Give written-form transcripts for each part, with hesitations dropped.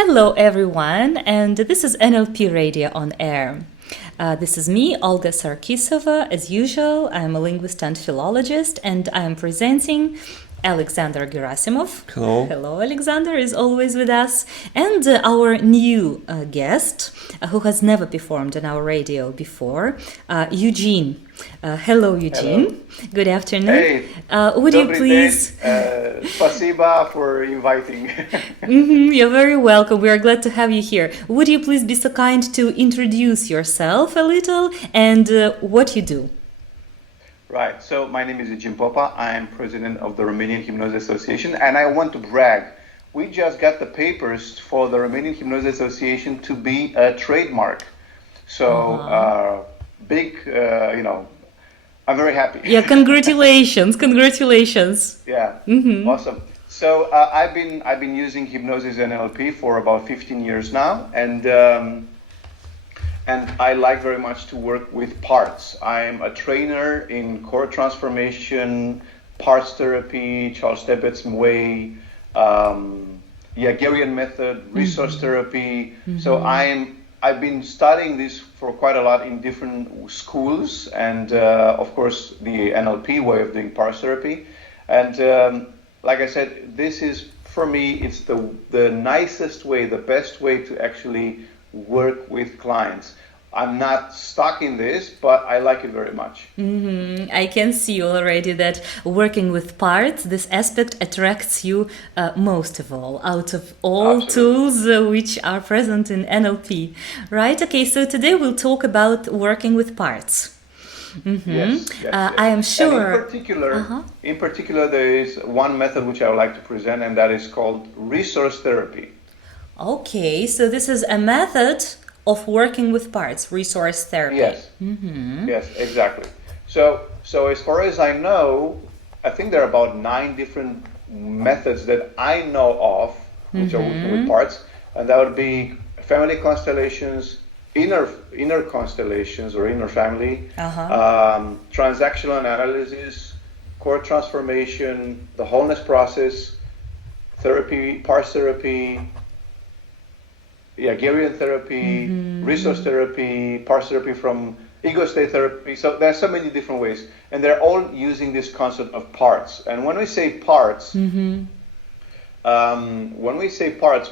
Hello, everyone, and this is NLP Radio on Air. This is me, Olga Sarkisova. As usual, I'm a linguist and philologist, and I'm presenting Alexander Gerasimov. Hello. Hello, Alexander is always with us. And our new guest, who has never performed on our radio before, Eugen. Hello, Eugen. Hello. Good afternoon. Hey, Would you please... Spasiba for inviting. You're very welcome. We are glad to have you here. Would you please be so kind to introduce yourself a little and what you do? Right, so my name is Eugen Popa. I am president of the Romanian Hypnosis Association, and I want to brag. We just got the papers for the Romanian Hypnosis Association to be a trademark. So, I'm very happy. Yeah, congratulations. Yeah, awesome. So I've been using hypnosis and NLP for about 15 years now, and I like very much to work with parts. I'm a trainer in core transformation, parts therapy, Charles Tibet's way, Hegelian method, resource therapy. So I've been studying this for quite a lot in different schools, and of course the NLP way of doing parts therapy. And like I said, this is, for me, it's the nicest way, the best way to actually work with clients. I'm not stuck in this, but I like it very much. I can see already that working with parts, this aspect attracts you most of all, out of all tools which are present in NLP. Right? Okay, so today we'll talk about working with parts. Yes. I am sure. And in particular, there is one method which I would like to present, and that is called resource therapy. Okay, so this is a method of working with parts, resource therapy. Yes. Yes, exactly. So as far as I know, I think there are about 9 different methods that I know of which are working with parts, and that would be family constellations, inner constellations or inner family, transactional analysis, core transformation, the wholeness process, therapy, parts therapy, Hegelian therapy, resource therapy, parts therapy from ego state therapy. So there's so many different ways, and they're all using this concept of parts. And when we say parts,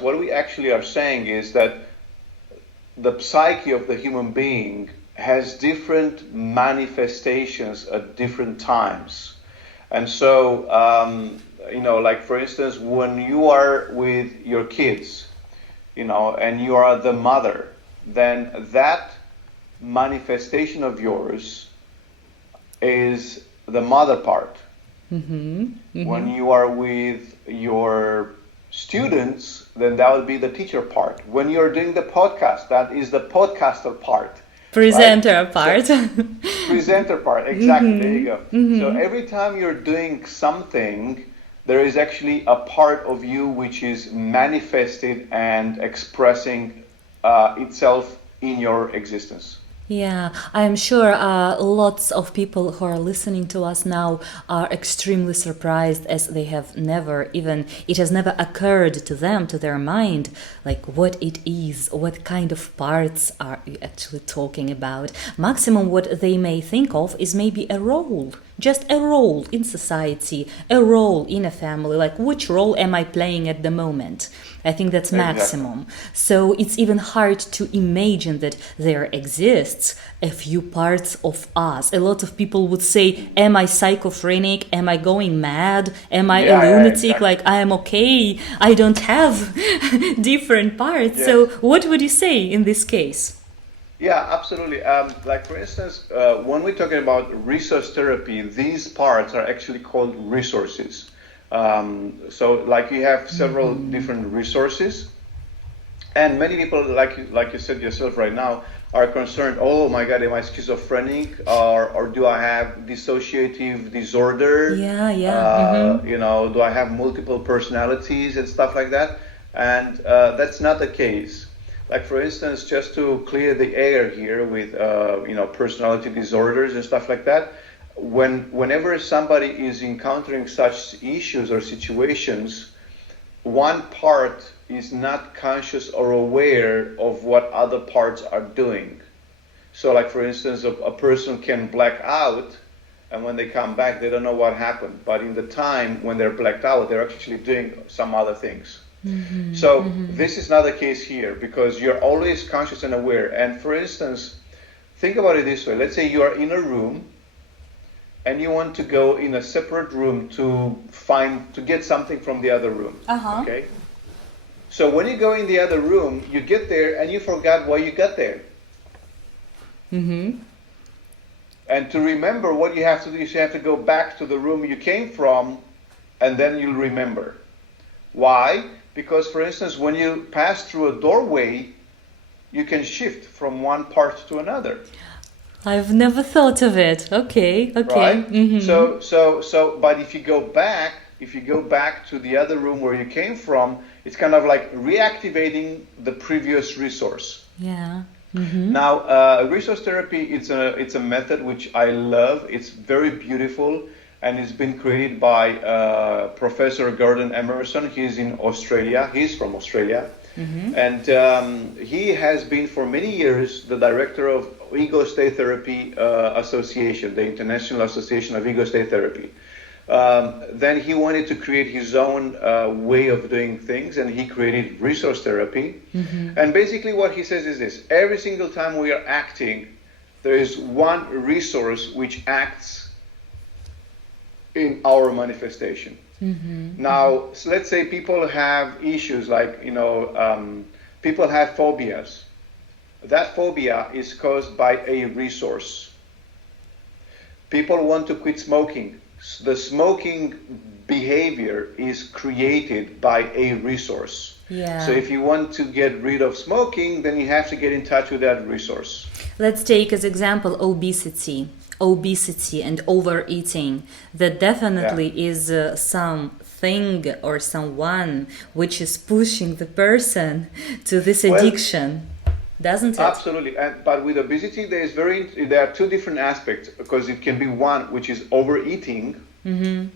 what we actually are saying is that the psyche of the human being has different manifestations at different times. And so, like for instance, when you are with your kids, and you are the mother, then that manifestation of yours is the mother part. When you are with your students, then that would be the teacher part. When you're doing the podcast, that is the podcaster part. Presenter part. Presenter part, exactly, there you go. So every time you're doing something, there is actually a part of you which is manifested and expressing itself in your existence. Yeah, I'm sure lots of people who are listening to us now are extremely surprised, as they have it has never occurred to them, to their mind, like what it is, what kind of parts are you actually talking about. Maximum what they may think of is maybe a role. Just a role in society, a role in a family, like which role am I playing at the moment? I think that's maximum. So it's even hard to imagine that there exists a few parts of us. A lot of people would say, am I schizophrenic? Am I going mad? Am I a lunatic? Like I am okay. I don't have different parts. So what would you say in this case? Yeah, absolutely. Like for instance, when we're talking about resource therapy, these parts are actually called resources. So like you have several different resources, and many people, like you said yourself right now, are concerned, oh my God, am I schizophrenic, or do I have dissociative disorder? Do I have multiple personalities and stuff like that? And that's not the case. Like for instance, just to clear the air here with personality disorders and stuff like that, whenever somebody is encountering such issues or situations, one part is not conscious or aware of what other parts are doing. So like for instance, a person can black out, and when they come back, they don't know what happened. But in the time when they're blacked out, they're actually doing some other things. So this is not the case here, because you're always conscious and aware. And for instance, think about it this way. Let's say you are in a room and you want to go in a separate room to get something from the other room. Okay? So when you go in the other room, you get there and you forgot why you got there. And to remember, what you have to do is you have to go back to the room you came from, and then you'll remember. Why? Because, for instance, when you pass through a doorway, you can shift from one part to another. I've never thought of it. Okay. Right? So, but if you go back to the other room where you came from, it's kind of like reactivating the previous resource. Yeah. Now, resource therapy, it's a method which I love. It's very beautiful, and it's been created by Professor Gordon Emerson. He's in Australia. He's from Australia. And he has been for many years the director of Ego State Therapy Association, the International Association of Ego State Therapy. Then he wanted to create his own way of doing things, and he created resource therapy. And basically what he says is this: every single time we are acting, there is one resource which acts in our manifestation. Now, so let's say people have issues like, people have phobias. That phobia is caused by a resource. People want to quit smoking. The smoking behavior is created by a resource. So if you want to get rid of smoking, then you have to get in touch with that resource. Let's take as example obesity and overeating. That definitely is something or someone which is pushing the person to this addiction. Doesn't it? Absolutely. But with obesity, there are two different aspects, because it can be one which is overeating, and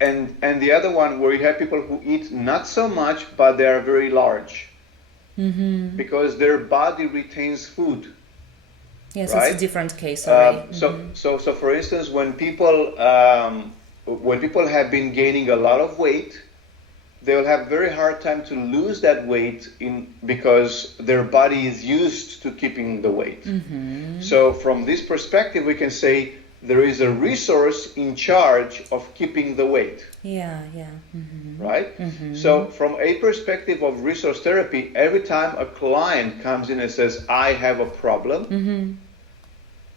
the other one where you have people who eat not so much, but they are very large, because their body retains food. Yes, right? It's a different case already. So for instance, when people have been gaining a lot of weight, they will have very hard time to lose that weight because their body is used to keeping the weight. So from this perspective, we can say there is a resource in charge of keeping the weight. Right? So from a perspective of resource therapy, every time a client comes in and says, I have a problem,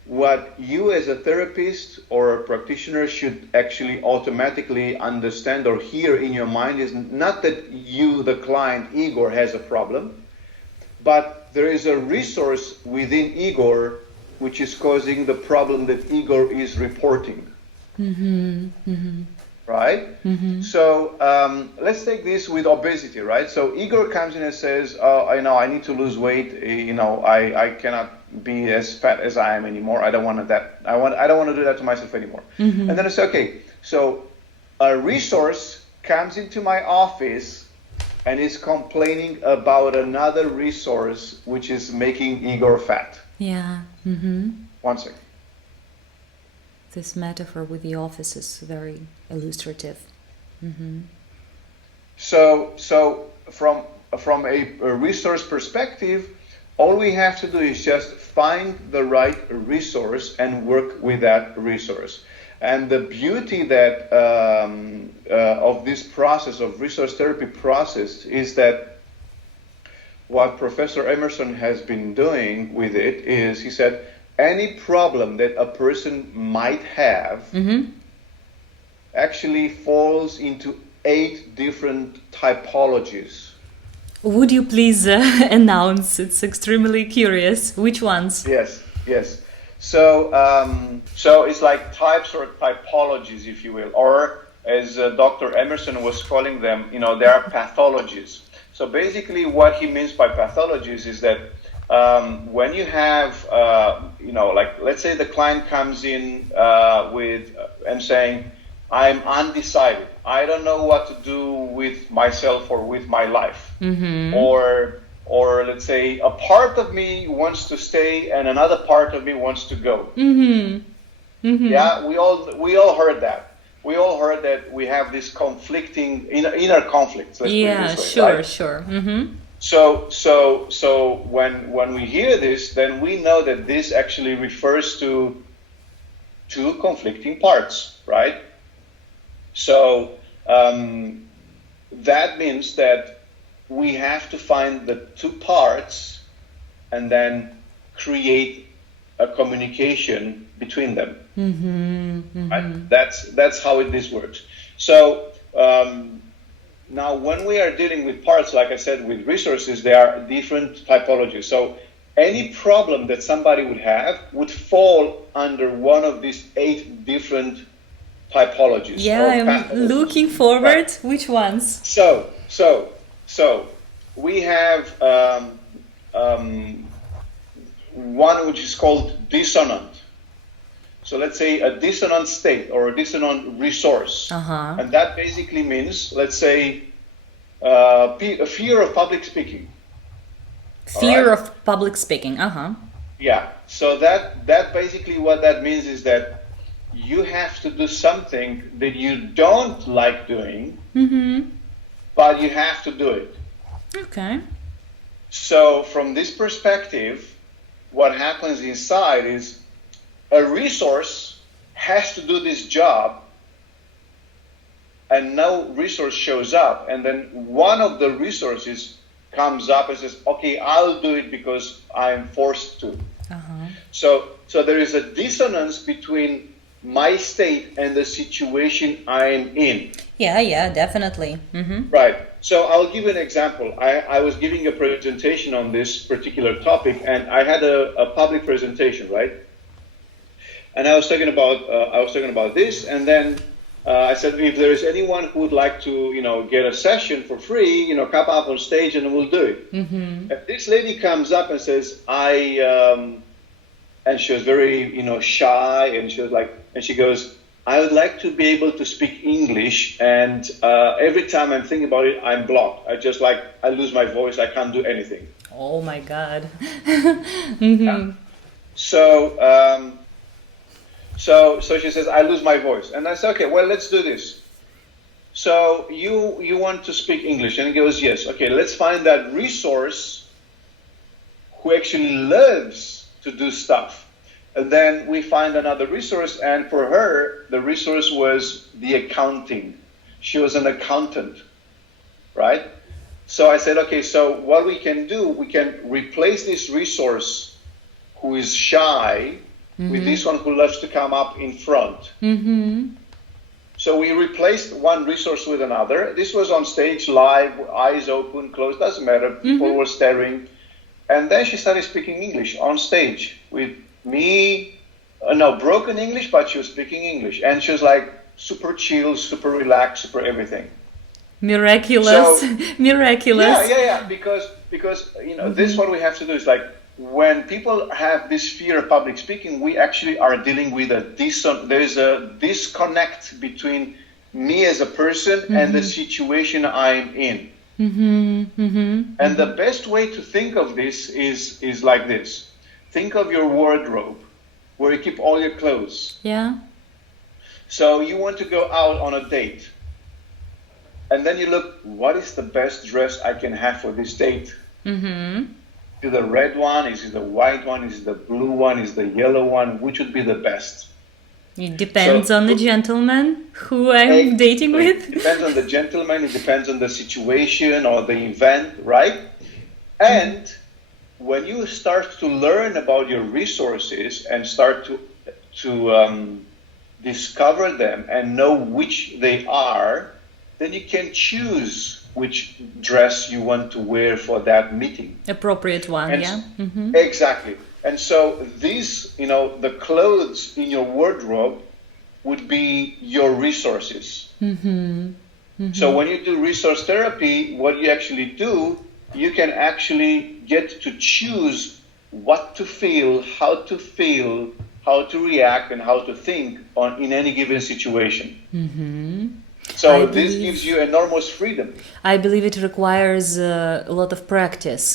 what you as a therapist or a practitioner should actually automatically understand or hear in your mind is not that you, the client, Igor, has a problem, but there is a resource within Igor which is causing the problem that Igor is reporting. Right? So let's take this with obesity, right? So Igor comes in and says, I need to lose weight. I cannot be as fat as I am anymore. I don't want that. I don't want to do that to myself anymore. And then I say, okay, so a resource comes into my office and is complaining about another resource which is making Igor fat. One second. This metaphor with the office is very illustrative. So from a resource perspective, all we have to do is just find the right resource and work with that resource. And the beauty that of this process, of resource therapy process, is that what Professor Emerson has been doing with it is, he said, any problem that a person might have actually falls into 8 different typologies. Would you please announce? It's extremely curious. Which ones? Yes. So it's like types or typologies, if you will, or as Dr. Emerson was calling them, there are pathologies. So basically what he means by pathologies is that when you have, like let's say the client comes in and saying, I'm undecided. I don't know what to do with myself or with my life. Or let's say a part of me wants to stay and another part of me wants to go. Yeah, we all heard that. We all heard that we have this conflicting inner conflicts. Let's put it this way, sure, right? sure. So when we hear this, then we know that this actually refers to two conflicting parts, right? So that means that we have to find the two parts and then create a communication between them. Right? That's how this works. So now when we are dealing with parts, like I said, with resources, there are different typologies. So any problem that somebody would have would fall under one of these 8 different typologies. Yeah, I'm looking forward. Right. Which ones? So we have one which is called dissonant. So let's say a dissonant state or a dissonant resource. And that basically means, let's say, a fear of public speaking. Fear of public speaking, Yeah, so that basically what that means is that you have to do something that you don't like doing, but you have to do it. Okay. So from this perspective, what happens inside is a resource has to do this job and no resource shows up, and then one of the resources comes up and says, okay, I'll do it because I'm forced to. So there is a dissonance between my state and the situation I'm in. Yeah, definitely. Right. So I'll give you an example. I was giving a presentation on this particular topic, and I had a public presentation, right? And I was talking about this, and then I said, if there is anyone who would like to, get a session for free, come up on stage and we'll do it. And this lady comes up and says, and she was very, shy, and she was like, and she goes, I would like to be able to speak English, and every time I'm thinking about it, I'm blocked. I lose my voice. I can't do anything. Oh my God. Yeah. So she says, I lose my voice. And I said, okay, well, let's do this. So you want to speak English? And he goes, yes. Okay, let's find that resource who actually loves to do stuff. And then we find another resource, and for her, the resource was the accounting. She was an accountant, right? So I said, okay, so what we can do, we can replace this resource who is shy with this one who loves to come up in front. So we replaced one resource with another. This was on stage, live, eyes open, closed, doesn't matter. People were staring. And then she started speaking English on stage with me, broken English, but she was speaking English. And she was like super chill, super relaxed, super everything. Miraculous. Miraculous. Yeah. Because this is what we have to do. Is like, when people have this fear of public speaking, we actually are dealing with there's a disconnect between me as a person and the situation I'm in. And the best way to think of this is like this. Think of your wardrobe, where you keep all your clothes. Yeah. So you want to go out on a date. And then you look, what is the best dress I can have for this date? Is it the red one? Is it the white one? Is it the blue one? Is it the yellow one? Which would be the best? It depends on the gentleman who I'm dating with. It depends on the gentleman. It depends on the situation or the event, right? And when you start to learn about your resources and start to discover them and know which they are, then you can choose which dress you want to wear for that meeting. Appropriate one, yeah. Exactly. And so these, the clothes in your wardrobe would be your resources. So when you do resource therapy, what you actually do, you can actually get to choose what to feel, how to react and how to think in any given situation. Mm-hmm. So this gives you enormous freedom. I believe it requires a lot of practice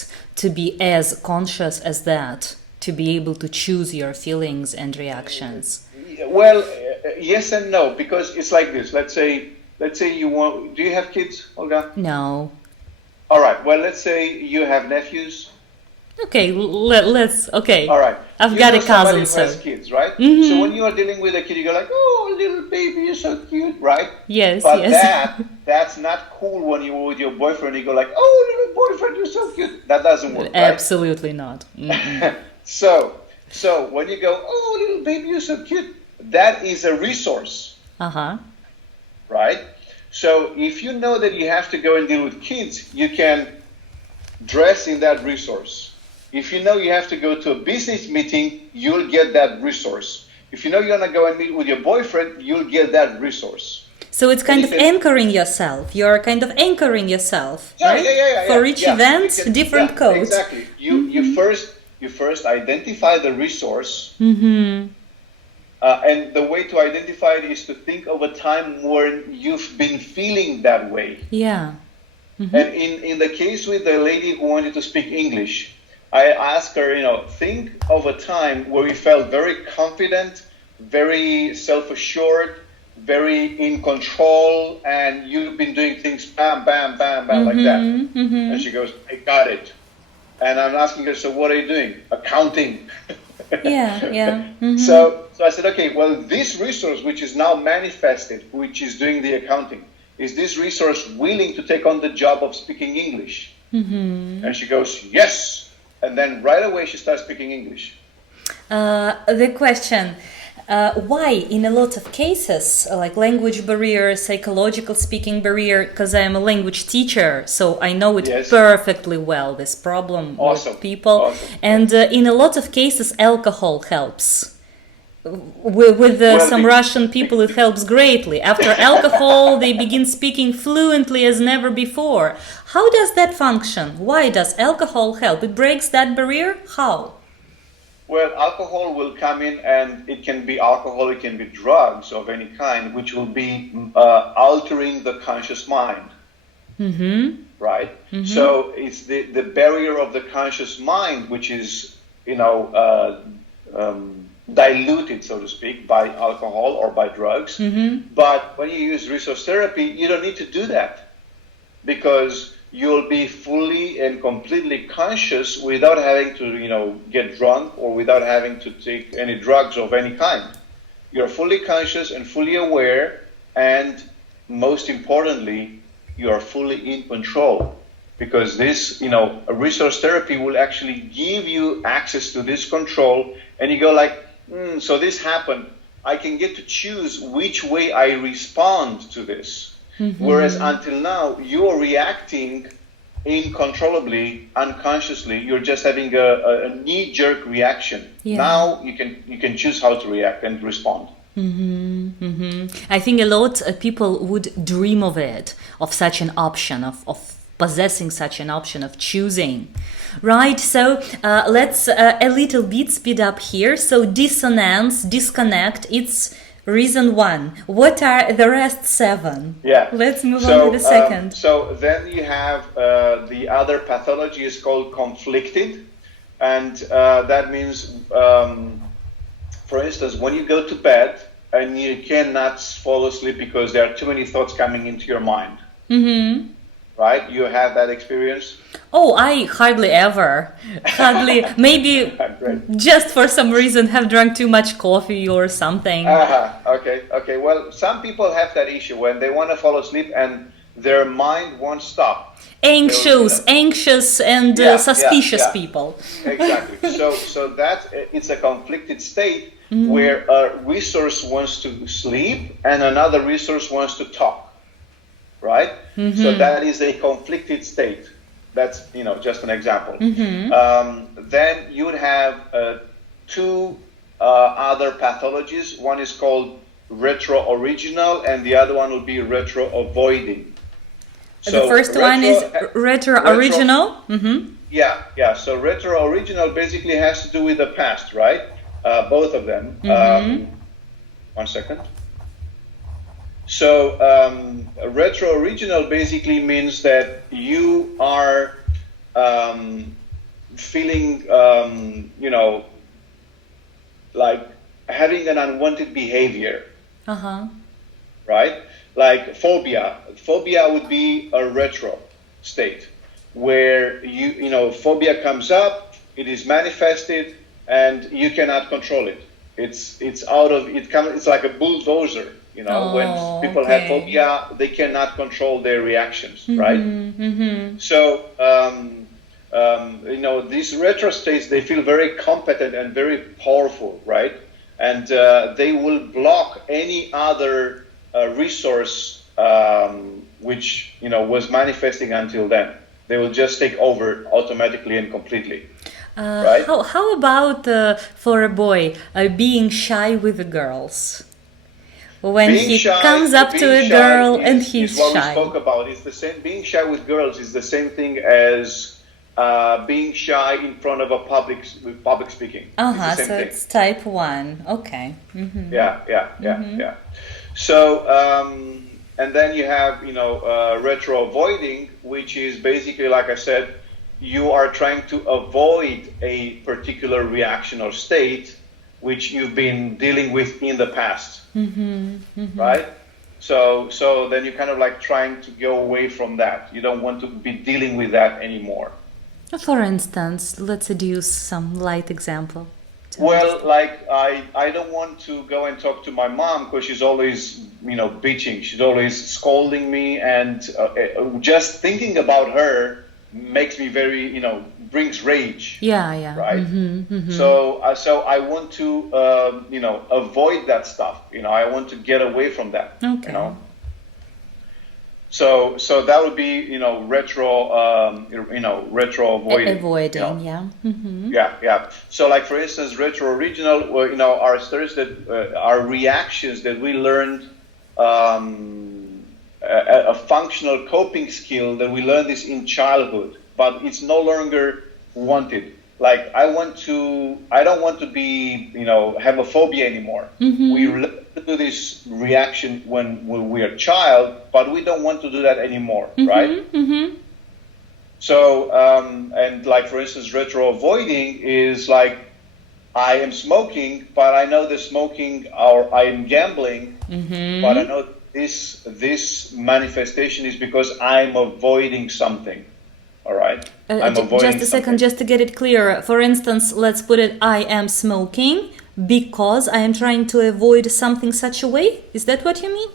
to be as conscious as that, to be able to choose your feelings and reactions. Well, yes and no, because it's like this. Let's say you want. Do you have kids, Olga? No. All right. Well, let's say you have nephews. Okay, let's. Okay. All right. I've got a cousin, who has kids, right? Mm-hmm. So when you are dealing with a kid, you go like, "Oh, little baby, you're so cute," right? Yes. But yes. that's not cool when you're with your boyfriend. You go like, "Oh, little boyfriend, you're so cute." That doesn't work. Right? Absolutely not. So when you go, "Oh, little baby, you're so cute," that is a resource. Right? So if you know that you have to go and deal with kids, you can dress in that resource. If you know you have to go to a business meeting, you'll get that resource. If you know you're going to go and meet with your boyfriend, you'll get that resource. So it's kind of anchoring yourself. You're kind of anchoring yourself, right? Yeah. For each event, different codes. Exactly. You first identify the resource. Mm-hmm. And the way to identify it is to think of a time where you've been feeling that way. Yeah. Mm-hmm. And in the case with the lady who wanted to speak English, I asked her, think of a time where you felt very confident, very self-assured, very in control, and you've been doing things bam, bam, bam, bam, like that. Mm-hmm. And she goes, I got it. And I'm asking her, so what are you doing? Accounting. Yeah. Mm-hmm. So I said, okay, well, this resource, which is now manifested, which is doing the accounting, is this resource willing to take on the job of speaking English? Mm-hmm. And she goes, yes. And then right away she starts speaking English. The question, why in a lot of cases, like language barrier, psychological speaking barrier, because I am a language teacher, so I know it perfectly well, this problem with people. Awesome. And in a lot of cases, alcohol helps. With some Russian people, it helps greatly. After alcohol, they begin speaking fluently as never before. How does that function? Why does alcohol help? It breaks that barrier? How? Well, alcohol will come in, and it can be alcohol, it can be drugs of any kind, which will be altering the conscious mind. Mm-hmm. Right? Mm-hmm. So it's the barrier of the conscious mind, which is, diluted, so to speak, by alcohol or by drugs. Mm-hmm. But when you use resource therapy, you don't need to do that, because you'll be fully and completely conscious without having to, get drunk or without having to take any drugs of any kind. You're fully conscious and fully aware, and most importantly, you are fully in control. Because this, a resource therapy will actually give you access to this control, and you go like, so this happened. I can get to choose which way I respond to this. Mm-hmm. Whereas until now, you're reacting uncontrollably, unconsciously. You're just having a knee-jerk reaction. Yeah. Now you can choose how to react and respond. Mm-hmm. Mm-hmm. I think a lot of people would dream of it, of such an option, of possessing such an option, of choosing. Right, so let's a little bit speed up here. So dissonance, disconnect, it's reason 1. What are the rest 7? Yeah. Let's move on to the second. So then you have the other pathology is called conflicted. And that means, for instance, when you go to bed and you cannot fall asleep because there are too many thoughts coming into your mind. Mm-hmm. Right? You have that experience? Oh, I hardly ever. Maybe just for some reason have drunk too much coffee or something. Okay. Well, some people have that issue when they want to fall asleep and their mind won't stop. Anxious and suspicious people. Exactly. So that it's a conflicted state where a resource wants to sleep and another resource wants to talk. Right? Mm-hmm. So that is a conflicted state. That's, just an example. Mm-hmm. Then you would have 2 other pathologies. One is called retro-original, and the other one will be retro-avoiding. So the first one is retro-original? Mm-hmm. Yeah. So retro-original basically has to do with the past, right? both of them. One second. So retro-original basically means that you are feeling, like having an unwanted behavior, right? Like phobia. Phobia would be a retro state where phobia comes up, it is manifested, and you cannot control it. It's out of it. It's like a bulldozer. When people have phobia, they cannot control their reactions, right? So, these retro states, they feel very competent and very powerful, right? And they will block any other resource which was manifesting until then. They will just take over automatically and completely. Right? How about for a boy being shy with the girls? When he comes up to a girl and he's what shy. We spoke about. It's the same. Being shy with girls is the same thing as being shy in front of a public speaking. So it's type 1. Okay. Yeah. So and then you have retro avoiding, which is basically, like I said, you are trying to avoid a particular reaction or state which you've been dealing with in the past, right? So then you're kind of like trying to go away from that. You don't want to be dealing with that anymore. For instance, let's deduce some light example. Well, like I don't want to go and talk to my mom because she's always, bitching. She's always scolding me, and just thinking about her makes me very, brings rage. Yeah. Right. So I want to, avoid that stuff. I want to get away from that. Okay. So that would be, retro avoiding. Avoiding, yeah. Yeah. So, like for instance, retro original, are stories that are reactions that we learned, a functional coping skill that we learned this in childhood, but it's no longer wanted. Like I don't want to be, have a phobia anymore. We learn to do this reaction when we are a child, but we don't want to do that anymore, right? So, and like for instance, retro avoiding is like, I am smoking, but I know the smoking, or I am gambling, but I know this manifestation is because I'm avoiding something. All right. I'm avoiding just a second, just to get it clear. For instance, let's put it, I am smoking because I am trying to avoid something such a way. Is that what you mean?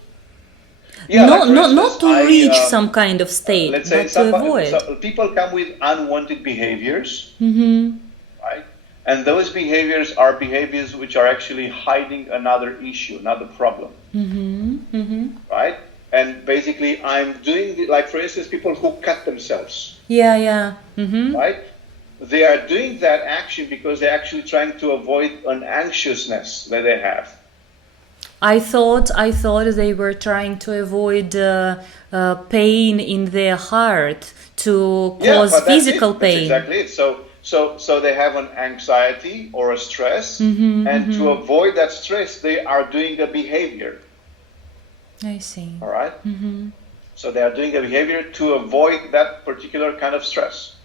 Yeah. Not to reach some kind of state, let's say but to avoid. People come with unwanted behaviors, right? And those behaviors are behaviors which are actually hiding another issue, another problem, right? And basically, I'm doing like, for instance, people who cut themselves. Yeah. Right? They are doing that action because they're actually trying to avoid an anxiousness that they have. I thought they were trying to avoid pain in their heart, to cause physical pain. That's exactly it. So they have an anxiety or a stress, and to avoid that stress, they are doing a behavior. I see. All right. So they are doing a behavior to avoid that particular kind of stress.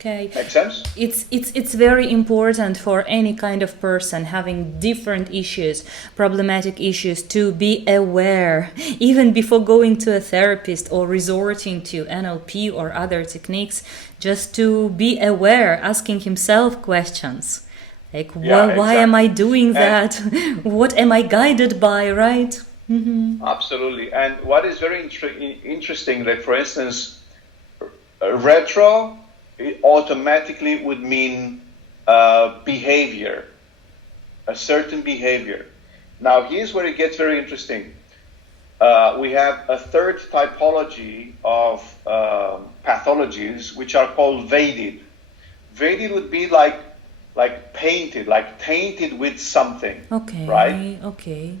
Okay. Make sense? It's very important for any kind of person having different issues, problematic issues, to be aware, even before going to a therapist or resorting to NLP or other techniques, just to be aware, asking himself questions. Like, why am I doing that? What am I guided by, right? Absolutely. And what is very interesting, like for instance, retro, it automatically would mean behavior, a certain behavior. Now here's where it gets very interesting. We have a third typology of pathologies which are called Vedic. Vedic would be like painted, like tainted with something. Okay. Right. Okay.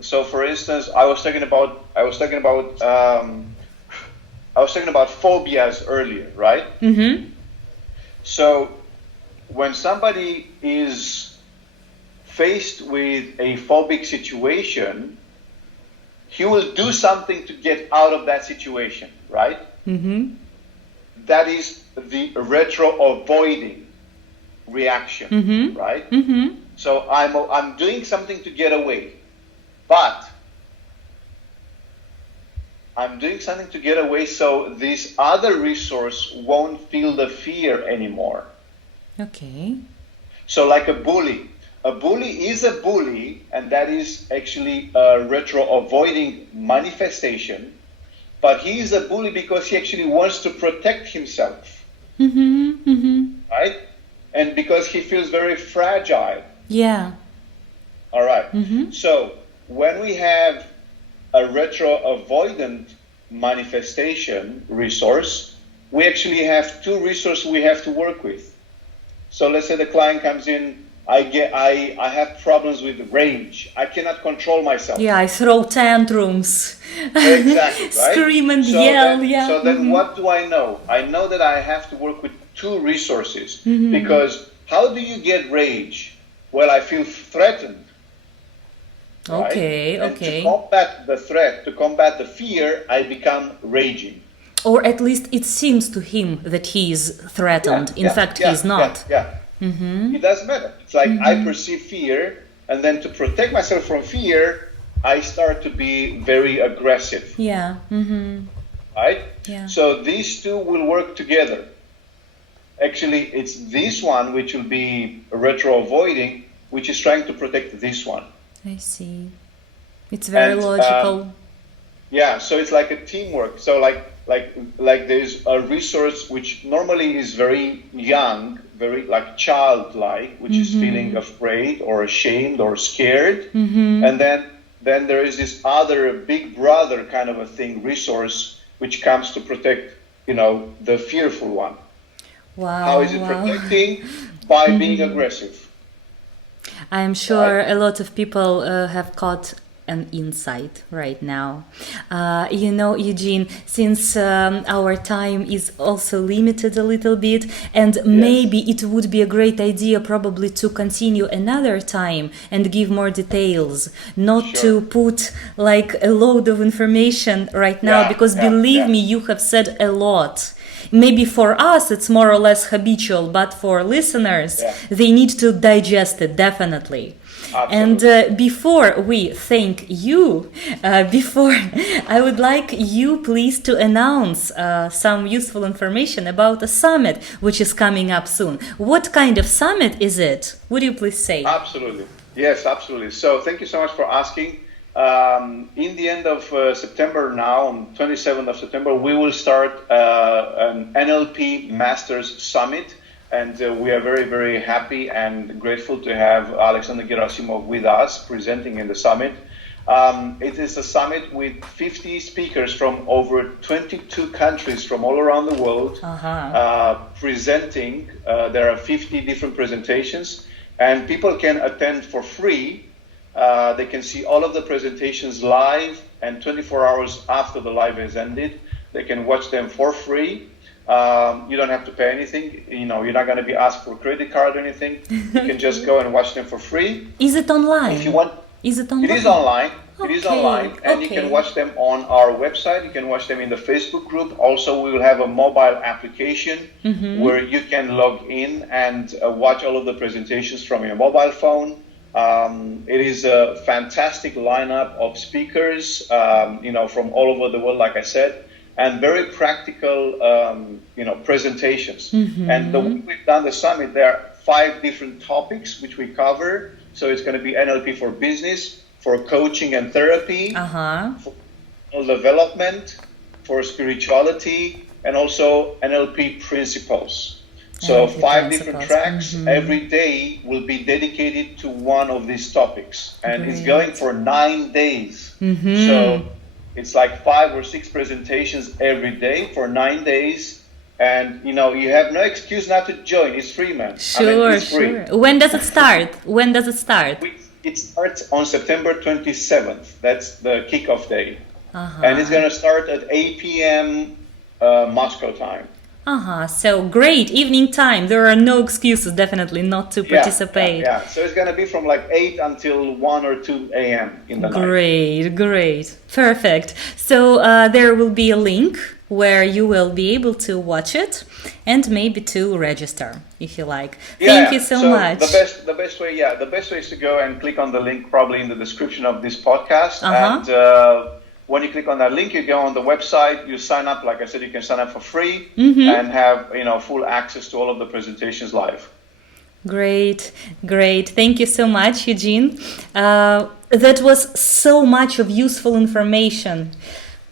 So, for instance, I was talking about phobias earlier, right? So, when somebody is faced with a phobic situation, he will do something to get out of that situation, right? That is the retro-avoiding reaction, right? So I'm doing something to get away, but I'm doing something to get away so this other resource won't feel the fear anymore. Okay. So like a bully is a bully, and that is actually a retro-avoiding manifestation, but he is a bully because he actually wants to protect himself, right? And because he feels very fragile. Yeah. All right. So when we have a retro-avoidant manifestation resource, we actually have two resources we have to work with. So let's say the client comes in, I have problems with rage. I cannot control myself. Yeah, I throw tantrums. Exactly, right? Scream and So yell, then, So then what do I know? I know that I have to work with two resources. Because how do you get rage? Well, I feel threatened. Right? Okay, and okay. to combat the threat, to combat the fear, I become raging. Or at least it seems to him that he is threatened. In fact, he is not. It doesn't matter. It's like I perceive fear, and then to protect myself from fear, I start to be very aggressive. Yeah. Right? Yeah. So these two will work together. Actually, it's this one which will be retro-avoiding, which is trying to protect this one. I see. It's very logical. Yeah, so it's like a teamwork. So like there's a resource which normally is very young, very like childlike, which is feeling afraid or ashamed or scared. And then there is this other big brother kind of a thing, resource, which comes to protect, the fearful one. Wow. How is it protecting? By being aggressive. I'm sure a lot of people have caught an insight right now. Eugene, since our time is also limited a little bit, and maybe it would be a great idea probably to continue another time and give more details, not to put like a load of information right now, because believe me, you have said a lot. Maybe for us it's more or less habitual, but for listeners, they need to digest it, definitely. Absolutely. And before we thank you, I would like you please to announce some useful information about a summit which is coming up soon. What kind of summit is it? Would you please say? Absolutely. Yes, absolutely. So thank you so much for asking. In the end of September now, on 27th of September, we will start an NLP Masters Summit. And we are very, very happy and grateful to have Alexander Gerasimov with us presenting in the summit. It is a summit with 50 speakers from over 22 countries from all around the world presenting. There are 50 different presentations, and people can attend for free. They can see all of the presentations live, and 24 hours after the live has ended, they can watch them for free. You don't have to pay anything. You're not going to be asked for a credit card or anything. You can just go and watch them for free. Is it online? If you want, is it online? It is online. Okay. It is online, and you can watch them on our website. You can watch them in the Facebook group. Also, we will have a mobile application where you can log in and watch all of the presentations from your mobile phone. It is a fantastic lineup of speakers, from all over the world, like I said, and very practical, presentations. And the way we've done the summit, there are 5 different topics which we cover. So it's going to be NLP for business, for coaching and therapy, for personal development, for spirituality, and also NLP principles. So 5 different tracks. Every day will be dedicated to one of these topics, and it's going for 9 days. So it's like 5 or 6 presentations every day for 9 days, and you have no excuse not to join. It's free, man. It's free. When does it start? It starts on September 27th. That's the kickoff day, and it's going to start at 8 p.m. Moscow time. So great, evening time. There are no excuses, definitely, not to participate. Yeah. So it's going to be from like 8 until 1 or 2 a.m. in the night. Great. Perfect. So there will be a link where you will be able to watch it and maybe to register if you like. Thank you so much. The best way is to go and click on the link probably in the description of this podcast. And when you click on that link, you go on the website, you sign up. Like I said, you can sign up for free and have full access to all of the presentations live. Great. Thank you so much, Eugen. That was so much of useful information.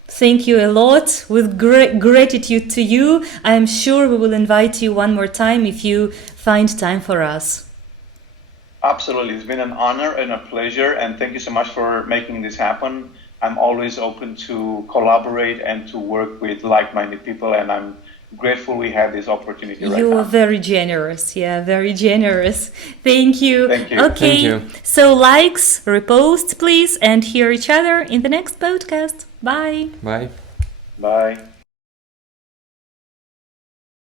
Thank you a lot. With great gratitude to you. I am sure we will invite you one more time if you find time for us. Absolutely. It's been an honor and a pleasure. And thank you so much for making this happen. I'm always open to collaborate and to work with like-minded people, and I'm grateful we have this opportunity right now. You are very generous. Yeah, very generous. Thank you. Thank you. Okay, Thank you. So likes, reposts, please, and hear each other in the next podcast. Bye. Bye. Bye.